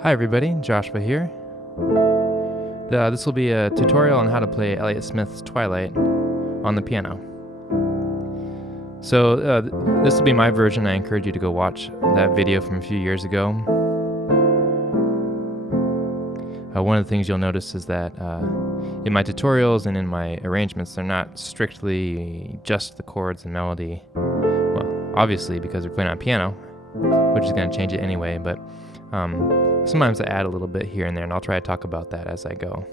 Hi everybody, Joshua here. This will be a tutorial on how to play Elliott Smith's Twilight on the piano. So this will be my version. I encourage you to go watch that video from a few years ago. One of the things you'll notice is that in my tutorials and in my arrangements, they're not strictly just the chords and melody. Well, obviously because we're playing on piano, which is going to change it anyway, but sometimes I add a little bit here and there, and I'll try to talk about that as I go.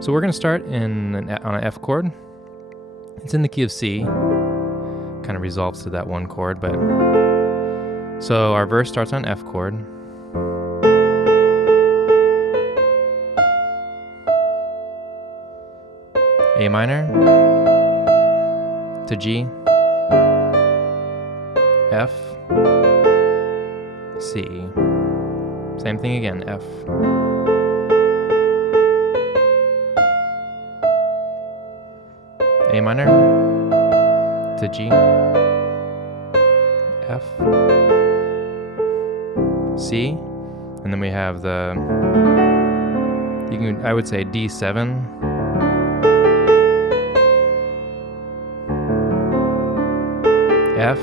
So we're going to start on an F chord. It's in the key of C. Kind of resolves to that one chord, but so our verse starts on F chord. A minor to G, F, C. Same thing again, F. A minor to G, F, C, and then we have I would say D7, F,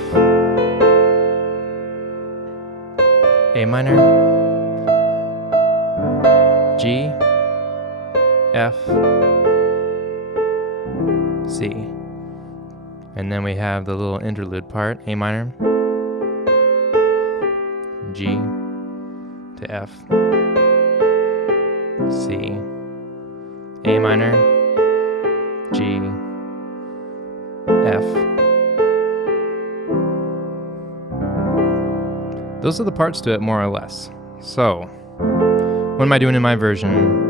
A minor, G, F, C. And then we have the little interlude part, A minor, G to F, C, A minor, G, F. Those are the parts to it, more or less. So, what am I doing in my version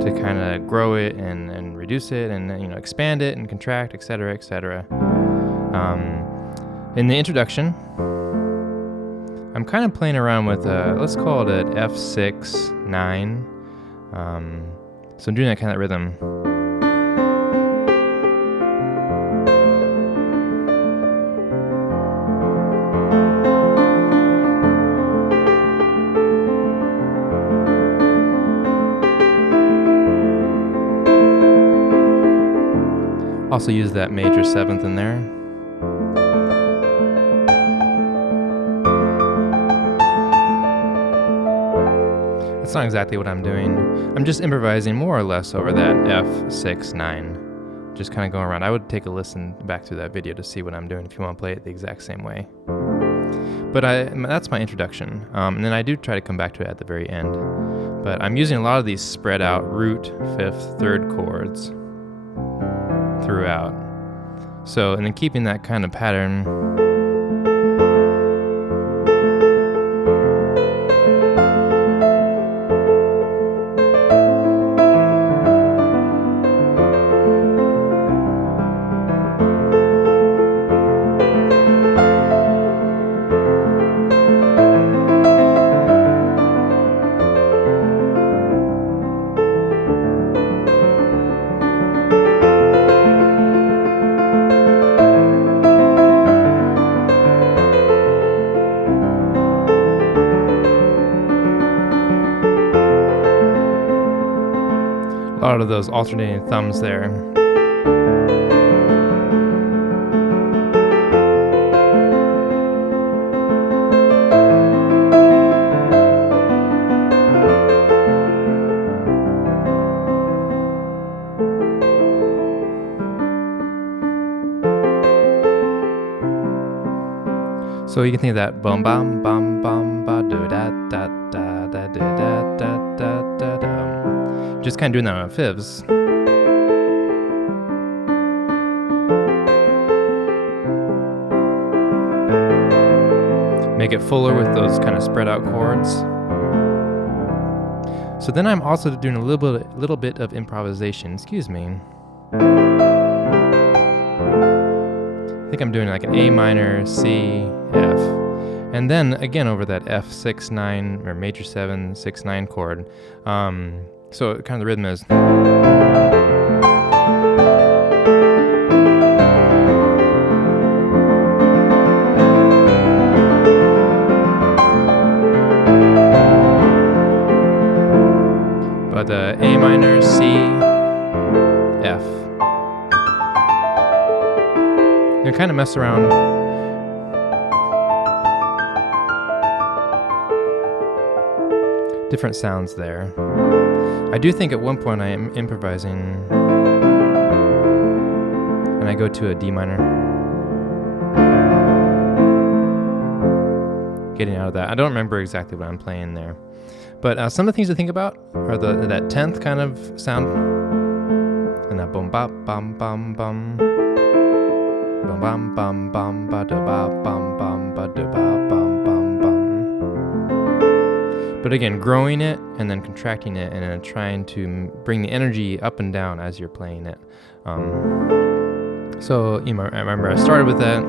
to kind of grow it and reduce it and expand it and contract, etc., etc.? In the introduction, I'm kind of playing around with let's call it an F6 9. So I'm doing that kind of rhythm. Also use that major 7th in there. That's not exactly what I'm doing. I'm just improvising more or less over that F6, 9. Just kind of going around. I would take a listen back to that video to see what I'm doing if you want to play it the exact same way. But that's my introduction. And then I do try to come back to it at the very end. But I'm using a lot of these spread out root, 5th, 3rd chords throughout. So, and then keeping that kind of pattern. A lot of those alternating thumbs there. So you can think of that bum bum bum bum ba do da da da da do da da da da da. Just kind of doing that on fifths. Make it fuller with those kind of spread out chords. So then I'm also doing a little bit of improvisation. Excuse me. I think I'm doing like an A minor, C, F, and then again over that F6, 9 or major 7, 6, 9 chord. So kind of the rhythm is. You kind of mess around. Different sounds there. I do think at one point I am improvising, and I go to a D minor. Getting out of that. I don't remember exactly what I'm playing there. But some of the things to think about are that 10th kind of sound. And that boom bop bum bum bum. Bum bum bum bum ba da ba bum bum ba da ba bum bum bum. But again, growing it and then contracting it and then trying to bring the energy up and down as you're playing it. So, I remember I started with that.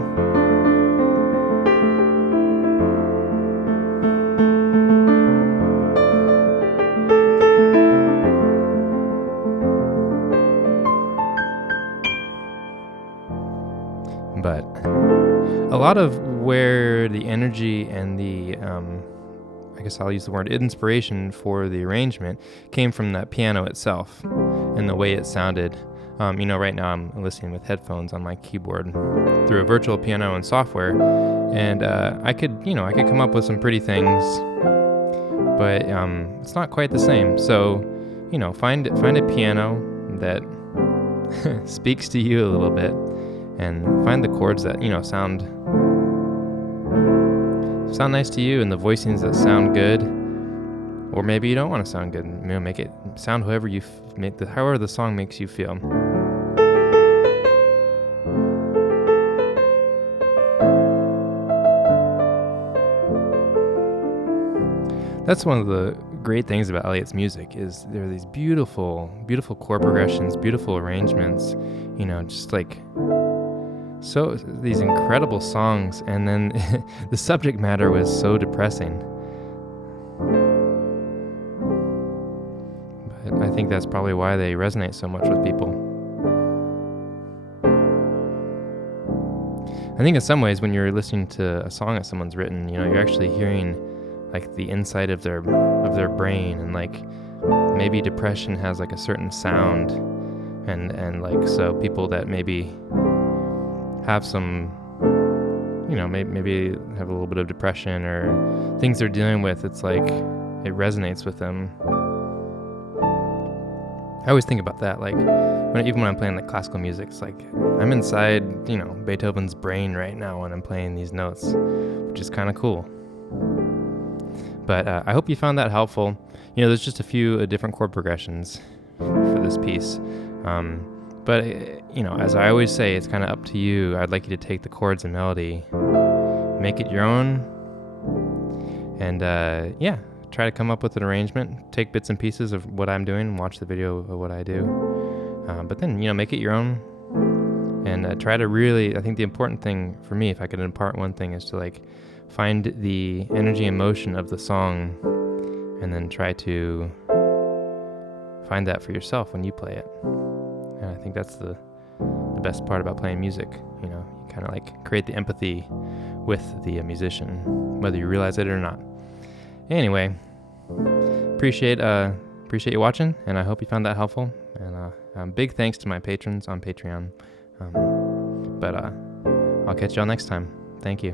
But a lot of where the energy and the, I guess I'll use the word inspiration for the arrangement came from that piano itself and the way it sounded. Right now I'm listening with headphones on my keyboard through a virtual piano and software, and I could come up with some pretty things, but it's not quite the same. So, find a piano that speaks to you a little bit. And find the chords that, sound nice to you and the voicings that sound good. Or maybe you don't want to sound good. Make it sound however however the song makes you feel. That's one of the great things about Elliott's music is there are these beautiful, beautiful chord progressions, beautiful arrangements, just like... So these incredible songs, and then the subject matter was so depressing. But I think that's probably why they resonate so much with people. I think in some ways when you're listening to a song that someone's written, you're actually hearing like the inside of their brain, and like maybe depression has like a certain sound, and like so people that maybe have some, maybe have a little bit of depression or things they're dealing with, it's like it resonates with them. I always think about that, like even when I'm playing like classical music, it's like I'm inside, Beethoven's brain right now when I'm playing these notes, which is kind of cool. But I hope you found that helpful. There's just a few different chord progressions for this piece. But, as I always say, it's kind of up to you. I'd like you to take the chords and melody, make it your own, and, try to come up with an arrangement. Take bits and pieces of what I'm doing, watch the video of what I do. But then, make it your own, and try to really, I think the important thing for me, if I could impart one thing, is to, like, find the energy and motion of the song, and then try to find that for yourself when you play it. And I think that's the best part about playing music. You kind of like create the empathy with the musician, whether you realize it or not. Anyway, appreciate you watching, and I hope you found that helpful. And big thanks to my patrons on Patreon. But I'll catch y'all next time. Thank you.